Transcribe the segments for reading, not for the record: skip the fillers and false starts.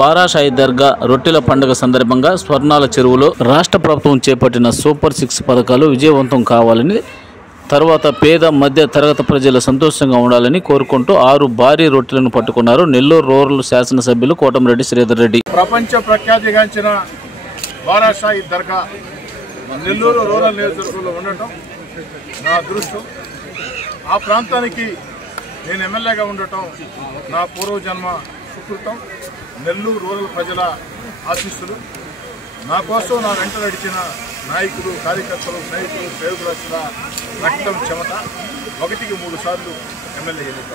బారాషాయి దర్గా రొట్టెల పండుగ సందర్భంగా స్వర్ణాల చెరువులో రాష్ట్ర ప్రభుత్వం చేపట్టిన సూపర్ 6 పథకాలు విజయవంతం కావాలని, తర్వాత పేద మధ్య తరగతి ప్రజలు సంతోషంగా ఉండాలని కోరుకుంటూ 6 భారీ రొట్టెలను పట్టుకున్నారు నెల్లూరు రూరల్ శాసనసభ్యులు కోటమిరెడ్డి శ్రీధర్ రెడ్డి. ప్రపంచ ప్రఖ్యాతిగాంచిన బారాషాయి దర్గా నెల్లూరు రూరల్ నియోజకవర్గంలో ఉండటం నా అదృష్టం. ఆ ప్రాంతానికి నేను ఎమ్మెల్యేగా ఉండటం నా పూర్వజన్మ సుకృతం. నెల్లూరు రూరల్ ప్రజల ఆశీస్సులు, నా కోసం నా వెంట నడిచిన నాయకులు, కార్యకర్తలు, స్నేహితులు, సేవకుల రక్తం, చెమట 1కి 3 సార్లు ఎమ్మెల్యే ఎన్నిక.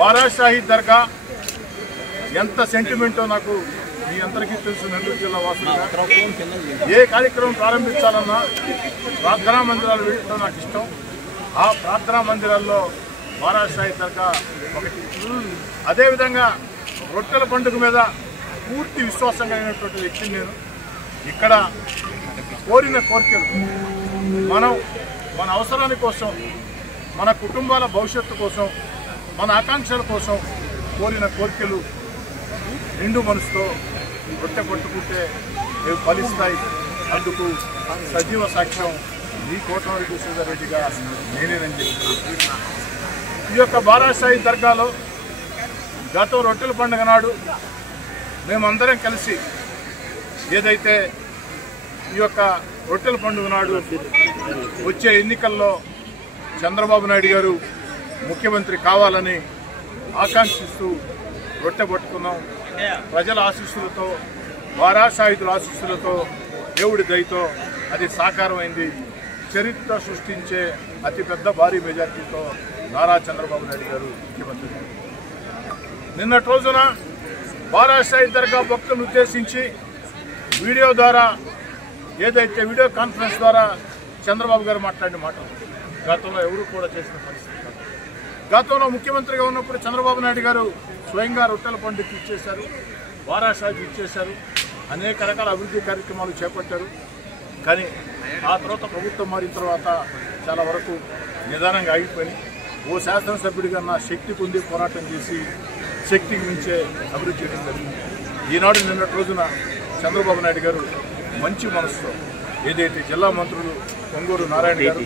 బారాషాయి దర్గా ఎంత సెంటిమెంటో నాకు మీ అందరికీ తెలుసు. నెల్లూరు జిల్లా వాసులుగా ఏ కార్యక్రమం ప్రారంభించాలన్నా ప్రార్థనా మందిరాలు వేయడం నాకు ఇష్టం. ఆ ప్రార్థనా మందిరాల్లో బారాషాయి దర్గా ఒకటి. అదేవిధంగా రొట్టెల పండుగ మీద పూర్తి విశ్వాసంగా అయినటువంటి వ్యక్తిని నేను. ఇక్కడ కోరిన కోరికలు మనం మన అవసరాల కోసం, మన కుటుంబాల భవిష్యత్తు కోసం, మన ఆకాంక్షల కోసం కోరిన కోరికలు నిండు మనసుతో రొట్టె పట్టుకుంటే అవి ఫలిస్తాయి. అందుకు సజీవ సాక్ష్యం ఈ కోటమిరెడ్డి శ్రీధర్ రెడ్డిగా నేనేనని చెప్పి ఈ యొక్క బారాషాయి దర్గాలో గత రొట్టెల పండుగ నాడు మేమందరం కలిసి ఏదైతే ఈ యొక్క రొట్టెల పండుగ నాడు వచ్చే ఎన్నికల్లో చంద్రబాబు నాయుడు గారు ముఖ్యమంత్రి కావాలని ఆకాంక్షిస్తూ రొట్టె పట్టుకున్నాం. ప్రజల ఆశీస్సులతో, బారాషాయిదుల ఆశీస్సులతో, దేవుడి దయతో అది సాకారమైంది. చరిత్ర సృష్టించే అతిపెద్ద భారీ మెజార్టీతో నారా చంద్రబాబు నాయుడు గారు ముఖ్యమంత్రి. నిన్నటి రోజున బారాషాయి దర్గా భక్తులను ఉద్దేశించి వీడియో ద్వారా, ఏదైతే వీడియో కాన్ఫరెన్స్ ద్వారా చంద్రబాబు గారు మాట్లాడిన మాటలు గతంలో ఎవరు కూడా చేసిన పరిస్థితి కాదు. గతంలో ముఖ్యమంత్రిగా ఉన్నప్పుడు చంద్రబాబు నాయుడు గారు స్వయంగా రొట్టెల పండుగకి ఇచ్చేశారు, బారాషాయికి ఇచ్చేశారు, అనేక రకాల అభివృద్ధి కార్యక్రమాలు చేపట్టారు. కానీ ఆ తర్వాత ప్రభుత్వం మారిన తర్వాత చాలా వరకు నిదానంగా ఆగిపోయి ఓ శాసనసభ్యుడిగా నా శక్తి పొంది పోరాటం చేసి శక్తికి మించే అభివృద్ధి చేయడం జరిగింది. ఈనాడు నిన్నటి రోజున చంద్రబాబు నాయుడు గారు మంచి మనసుతో ఏదైతే జిల్లా మంత్రులు పొంగూరు నారాయణ గారు,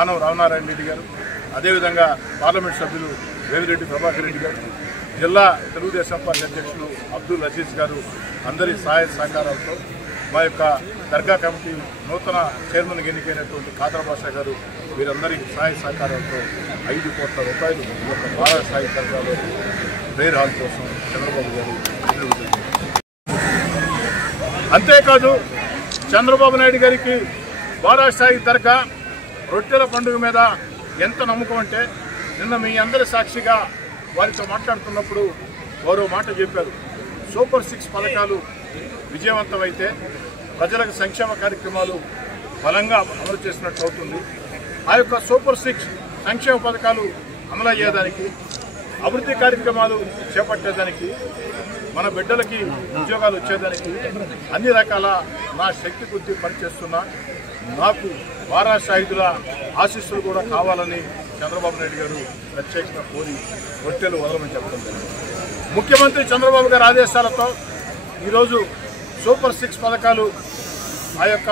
ఆనవ రామనారాయణ రెడ్డి గారు, అదేవిధంగా పార్లమెంట్ సభ్యులు వేమిరెడ్డి ప్రభాకర్ రెడ్డి గారు, జిల్లా తెలుగుదేశం పార్టీ అధ్యక్షులు అబ్దుల్ అజీజ్ గారు అందరి సహాయ సహకారాలతో, మా యొక్క దర్గా కమిటీ నూతన చైర్మన్గా ఎన్నికైనటువంటి ఖాదర్ బాషా గారు, వీరందరి సహాయ సహకారాలతో 5 కోట్ల రూపాయలు ఈ యొక్క బారాషాయి దర్గాలో ప్రేయర్ హాల్ కోసం చంద్రబాబు గారు నిర్వహించారు. అంతేకాదు చంద్రబాబు నాయుడు గారికి బారాషాయి దర్గా రొట్టెల పండుగ మీద ఎంత నమ్మకం అంటే, నిన్న మీ అందరి సాక్షిగా వారితో మాట్లాడుతున్నప్పుడు వారు మాట చెప్పారు. సూపర్ 6 పథకాలు విజయవంతమైతే ప్రజలకు సంక్షేమ కార్యక్రమాలు బలంగా అమలు చేసినట్టు అవుతుంది. ఆ యొక్క సూపర్ 6 సంక్షేమ పథకాలు అమలు అయ్యేదానికి, అభివృద్ధి కార్యక్రమాలు చేపట్టేదానికి, మన బిడ్డలకి ఉద్యోగాలు వచ్చేదానికి అన్ని రకాల నా శక్తి కొద్దీ పనిచేస్తున్నా. నాకు బారాషాయిదుల ఆశీస్సులు కూడా కావాలని చంద్రబాబు నాయుడు గారు ప్రత్యేకంగా కోరి రొట్టెలు వదలమని చెప్పడం జరిగింది. ముఖ్యమంత్రి చంద్రబాబు గారి ఆదేశాలతో ఈరోజు సూపర్ 6 పథకాలు, ఆ యొక్క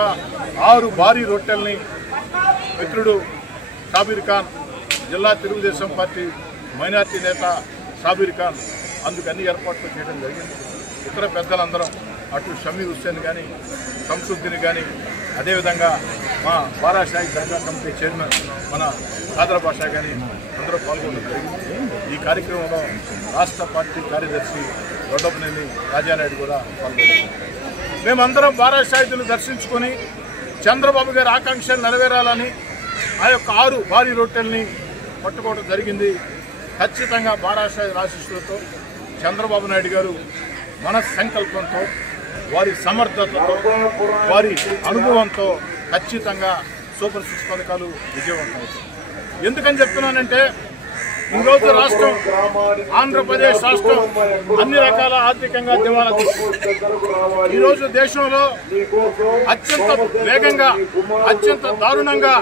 6 భారీ రొట్టెల్ని మిత్రుడు షాబీర్ ఖాన్, జిల్లా తెలుగుదేశం పార్టీ మైనార్టీ నేత షాబీర్ ఖాన్ అందుకు అన్ని ఏర్పాట్లు చేయడం జరిగింది. ఇతర పెద్దలందరం, అటు షమీ హుస్సేన్ కానీ, శంసుద్దీన్ కానీ, అదేవిధంగా మా బారాషాయి దర్గా కమిటీ చైర్మన్ మన ఖాదర్ బాషా కానీ అందరూ పాల్గొనడం జరిగింది. ఈ కార్యక్రమంలో రాష్ట్ర పార్టీ కార్యదర్శి దొడ్డపనేని రాజానాయుడు కూడా పాల్గొన్నారు. మేమందరం బారాషాయిదులు దర్శించుకొని చంద్రబాబు గారి ఆకాంక్షలు నెరవేరాలని ఆ యొక్క 6 భారీ రొట్టెల్ని పట్టుకోవడం జరిగింది. ఖచ్చితంగా బారాషాయి ఆశీస్సులతో చంద్రబాబు నాయుడు గారు మన సంకల్పంతో, వారి సమర్థతతో, వారి అనుభవంతో ఖచ్చితంగా సూపర్ 6 పథకాలు విజయవంతమవుతాయి. ఎందుకని చెప్తున్నానంటే, ఈరోజు రాష్ట్రం, ఆంధ్రప్రదేశ్ రాష్ట్రం అన్ని రకాల ఆర్థికంగా దివాలా తీసింది. ఈరోజు దేశంలో అత్యంత వేగంగా, అత్యంత దారుణంగా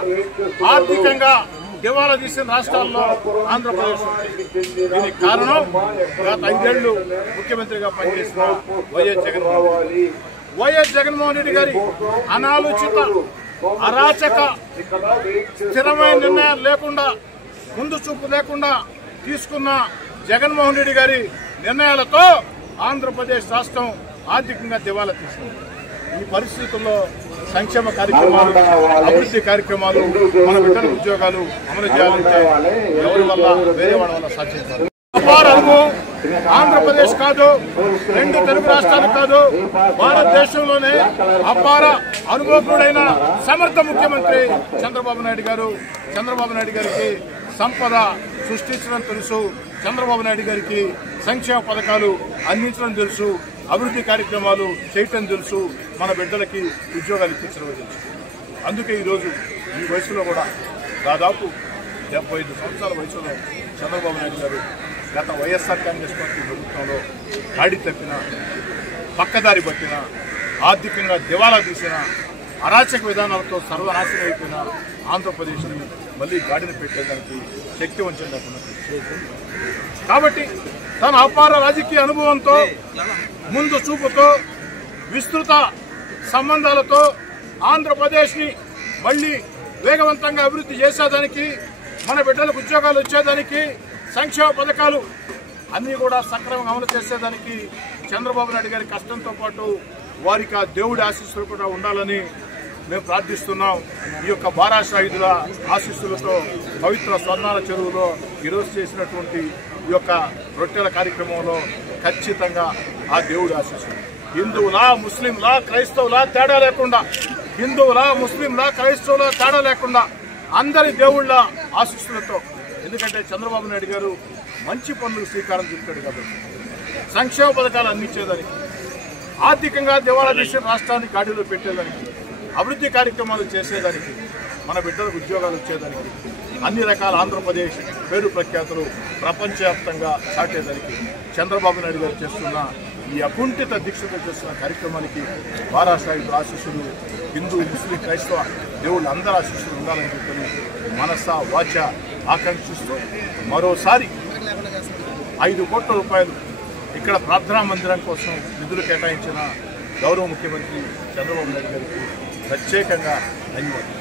ఆర్థికంగా దివాలా తీసిన రాష్ట్రాల్లో ఆంధ్రప్రదేశ్. దీనికి కారణం గత 5 ఏళ్లు ముఖ్యమంత్రిగా పనిచేసిన వైఎస్ జగన్మోహన్ రెడ్డి గారి అనాలోచిత అరాచక స్థిరమైన నిర్ణయాలు లేకుండా, ముందు చూపు లేకుండా తీసుకున్న జగన్మోహన్ రెడ్డి గారి నిర్ణయాలతో ఆంధ్రప్రదేశ్ రాష్ట్రం ఆర్థికంగా దివాలా తీసింది. ఈ పరిస్థితుల్లో సంక్షేమ కార్యక్రమాలు, అభివృద్ధి కార్యక్రమాలు, మన బిడ్డల ఉద్యోగాలు అమలు చేయాలంటే ఎవరి వల్ల, వేరే వాళ్ళ వల్ల సాధ్యం కాదు. అపార అనుభవం ఆంధ్రప్రదేశ్ కాదు, 2 తెలుగు రాష్ట్రాలు కాదు, భారతదేశంలోనే అపార అనుభవజ్ఞుడైన సమర్థ ముఖ్యమంత్రి చంద్రబాబు నాయుడు గారు. చంద్రబాబు నాయుడు గారికి సంపద సృష్టించడం తెలుసు, చంద్రబాబు నాయుడు గారికి సంక్షేమ పథకాలు అందించడం తెలుసు, అభివృద్ధి కార్యక్రమాలు చేయటం తెలుసు, మన బిడ్డలకి ఉద్యోగాలు ఇప్పించడం తెలుసు. అందుకే ఈరోజు ఈ వయసులో కూడా దాదాపు 75 సంవత్సరాల వయసులో చంద్రబాబు నాయుడు గారు గత వైఎస్ఆర్ కాంగ్రెస్ పార్టీ ప్రభుత్వంలో గాడి తప్పిన, పక్కదారి పట్టిన, ఆర్థికంగా దివాలా తీసిన, అరాచక విధానాలతో సర్వనాశనం అయిపోయిన ఆంధ్రప్రదేశ్ని మళ్ళీ గాడిని పెట్టేదానికి శక్తివంతంగా ఉన్నది. కాబట్టి తన అపార రాజకీయ అనుభవంతో, ముందు చూపుతో, విస్తృత సంబంధాలతో ఆంధ్రప్రదేశ్ని మళ్ళీ వేగవంతంగా అభివృద్ధి చేసేదానికి, మన బిడ్డలకు ఉద్యోగాలు వచ్చేదానికి, సంక్షేమ పథకాలు అన్నీ కూడా సక్రమంగా అమలు చేసేదానికి చంద్రబాబు నాయుడు గారి కష్టంతో పాటు వారికి ఆ దేవుడి ఆశీస్సులు కూడా ఉండాలని మేము ప్రార్థిస్తున్నాం. ఈ యొక్క బారాషాయుధుల ఆశీస్సులతో పవిత్ర స్వర్ణాల చెరువులో ఈరోజు చేసినటువంటి ఈ యొక్క రొట్టెల కార్యక్రమంలో ఖచ్చితంగా ఆ దేవుడి ఆశీస్సులు, హిందువులా, ముస్లింలా, క్రైస్తవులా తేడా లేకుండా, హిందువులా, ముస్లింలా, క్రైస్తవులా తేడా లేకుండా అందరి దేవుళ్ళ ఆశీస్సులతో, ఎందుకంటే చంద్రబాబు నాయుడు గారు మంచి పనులకు శ్రీకారం చుట్టాడు కాబట్టి, సంక్షేమ పథకాలు అందించేదానికి, ఆర్థికంగా దివాలా తీసిన రాష్ట్రాన్ని గాడిలో పెట్టేదానికి, అభివృద్ధి కార్యక్రమాలు చేసేదానికి, మన బిడ్డలకు ఉద్యోగాలు వచ్చేదానికి, అన్ని రకాల ఆంధ్రప్రదేశ్ పేరు ప్రఖ్యాతులు ప్రపంచవ్యాప్తంగా చాటేదానికి చంద్రబాబు నాయుడు గారు చేస్తున్న ఈ అకుంఠిత దీక్షతో చేస్తున్న కార్యక్రమానికి బారాషాయుధుల ఆశీస్సులు, హిందూ, ముస్లిం, క్రైస్తవ దేవుళ్ళు అందరి ఆశీస్సులు ఉండాలని చెప్పని మనస వాచ ఆకాంక్షిస్తూ మరోసారి 5 కోట్ల రూపాయలు ఇక్కడ ప్రార్థనా మందిరం కోసం నిధులు కేటాయించిన గౌరవ ముఖ్యమంత్రి చంద్రబాబు నాయుడు గారికి ప్రత్యేకంగా ధన్యవాదాలు.